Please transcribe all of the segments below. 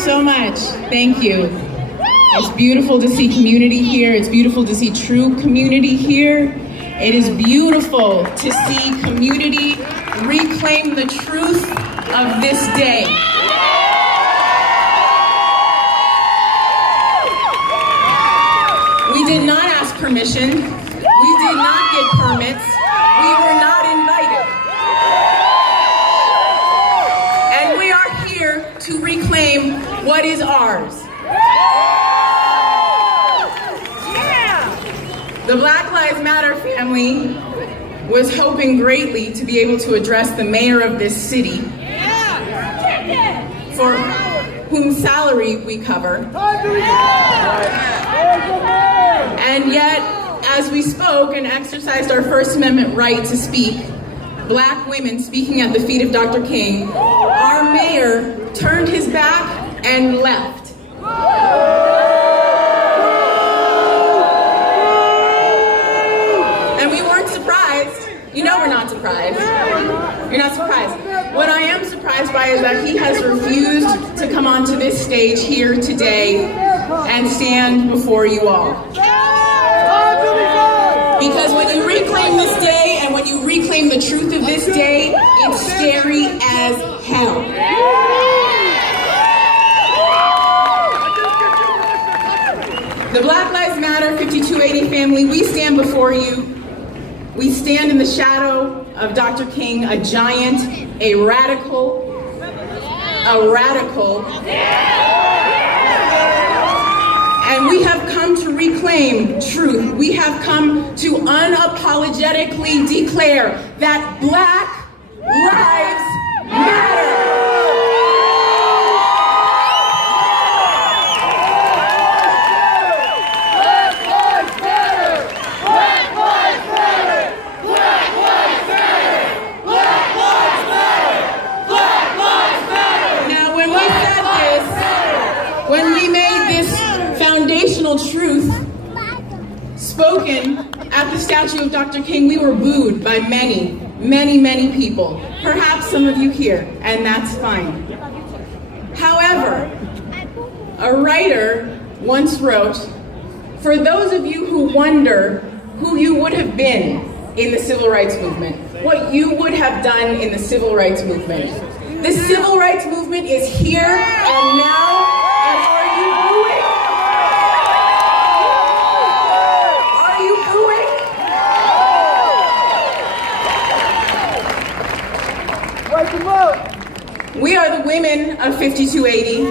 so much. Thank you. It's beautiful to see community here. It's beautiful to see true community here. It is beautiful to see community reclaim the truth of this day. We did not ask permission. We did not get permits. We were not invited. And we are here to reclaim what is ours. The Black Lives Matter family was hoping greatly to be able to address the mayor of this city, for whom salary we cover. And yet, as we spoke and exercised our First Amendment right to speak, Black women speaking at the feet of Dr. King, our mayor turned his back and left. You know we're not surprised. You're not surprised. What I am surprised by is that he has refused to come onto this stage here today and stand before you all. Because when you reclaim this day and when you reclaim the truth of this day, it's scary as hell. The Black Lives Matter 5280 family, we stand before you. We stand in the shadow of Dr. King, a giant, a radical. And we have come to reclaim truth. We have come to unapologetically declare that Black Lives Matter. Truth spoken at the statue of Dr. King, we were booed by many, many, many people. Perhaps some of you here, and that's fine. However, a writer once wrote, "For those of you who wonder who you would have been in the civil rights movement, what you would have done in the civil rights movement. The civil rights movement is here and now, and are you booing? We are the women of 5280.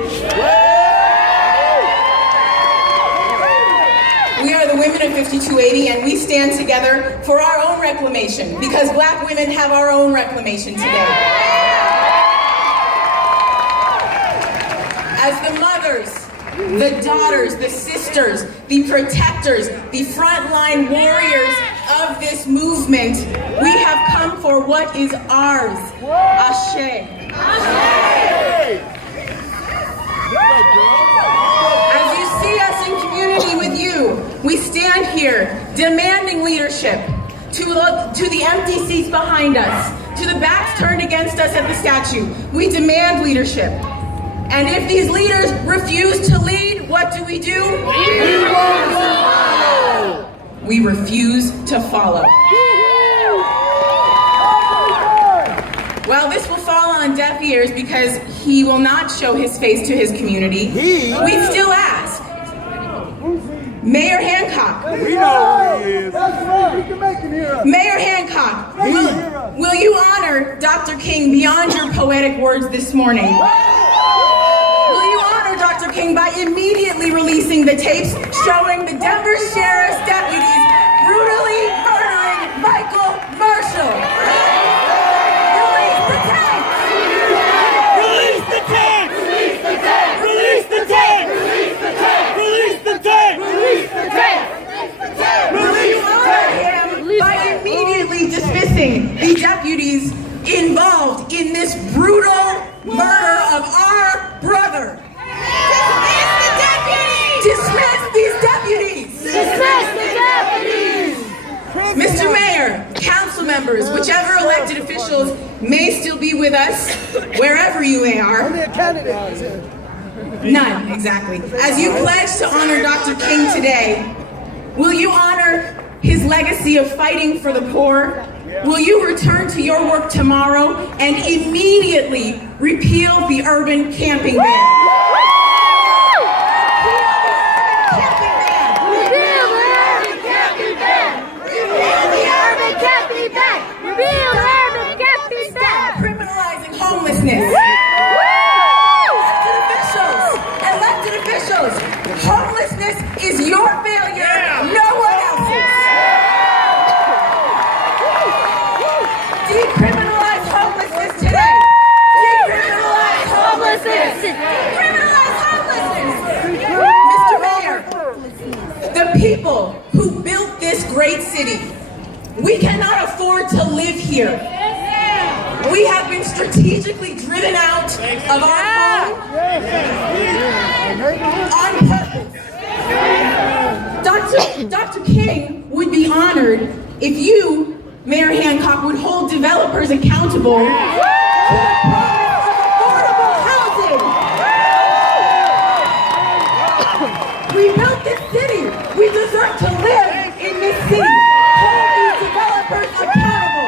We are the women of 5280, and we stand together for our own reclamation, because Black women have our own reclamation today. As the mothers, the daughters, the sisters, the protectors, the frontline warriors of this movement, we have come for what is ours. Ashe. As you see us in community with you, we stand here demanding leadership to the empty seats behind us, to the backs turned against us at the statue. We demand leadership. And if these leaders refuse to lead, what do? We won't follow. We refuse to follow. Well, this will fall on deaf ears because he will not show his face to his community. We'd still ask. Mayor Hancock. We know who he is. That's right. We can make him hear us. Mayor Hancock, will you honor Dr. King beyond your poetic words this morning? Will you honor Dr. King by immediately releasing the tapes showing the Denver Sheriff's deputies brutally murdering Michael Marshall? Release the tape! Release the tape! Release the tape! Release the tape! Release the tape! Release the tape! Release the tape! Will you honor him by immediately dismissing the deputies involved in this brutal murder of our brother? Dismiss the deputies! Dismiss these deputies! Dismiss the deputies! Mr. Mayor, council members, whichever elected officials may still be with us, wherever you are, None, exactly. As you pledge to honor Dr. King today, will you honor his legacy of fighting for the poor? Will you return to your work tomorrow and immediately repeal the urban camping ban? Criminalizing homelessness. Elected officials, homelessness is your failure, no one else's. Decriminalize homelessness today. Decriminalize homelessness. Criminalize homelessness. Mr. Mayor, the people who built this great city, we cannot afford to live here. We have been strategically driven out of our home on purpose. Dr. King would be honored if you, Mayor Hancock, would hold developers accountable for the promise of affordable housing. We built this city. We deserve to live in this city. Hold these developers accountable.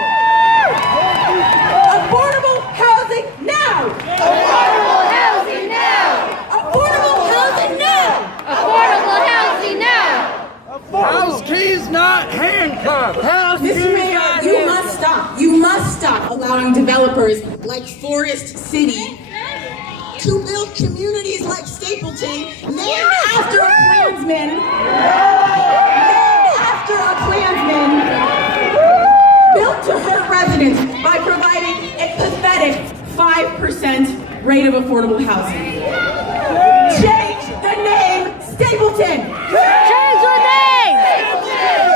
Affordable housing now! Affordable housing now! Affordable housing now! Affordable housing now! House keys not handcuffed. House Mr. keys Mayor, not you handcuffed. must stop. You must stop allowing developers like Forest City to build communities like Stapleton, named after a Klansman, built to hurt residents by providing a pathetic 5% rate of affordable housing. Change the name Stapleton! Change the name!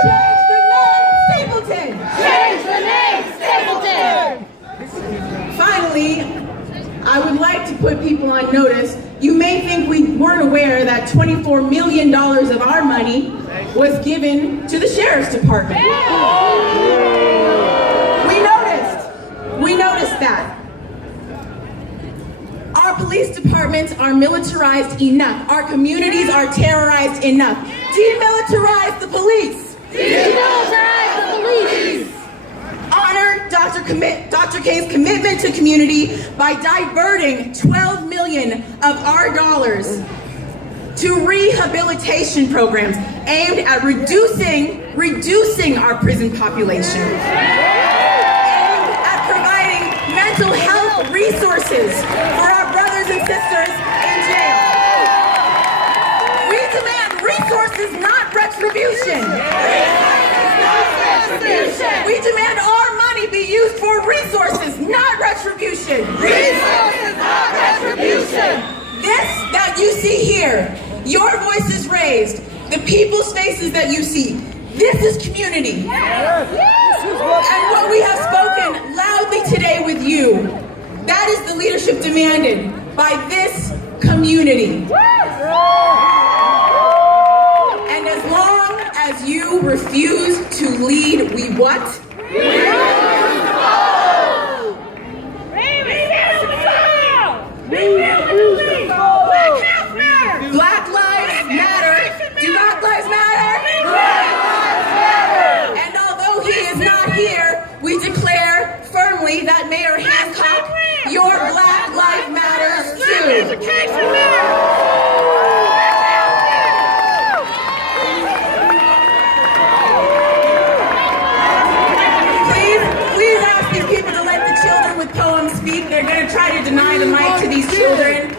Change the name Stapleton! Change the name Stapleton! Finally, I would like to put people on notice. You may think we weren't aware that $24 million of our money was given to the Sheriff's Department. We noticed that. Our police departments are militarized enough. Our communities are terrorized enough. Demilitarize the police. Demilitarize the police! Honor Dr. King's commitment to community by diverting $12 million of our dollars to rehabilitation programs aimed at reducing our prison population, aimed at providing mental health resources for our brothers and sisters in jail. We demand resources, not retribution. We demand our money be used for resources, not retribution. Resources, not retribution! This that you see here, your voices raised, the people's faces that you see, this is community. And what we have spoken loudly today with you, that is the leadership demanded by this community. And as long as you refuse to lead, we what? Black lives matter. Do Black lives matter? And although he is not here, we declare firmly that Mayor Hancock, your Black life matters too. Please ask these people to let the children with poems speak. They're going to try to deny the mic to these children.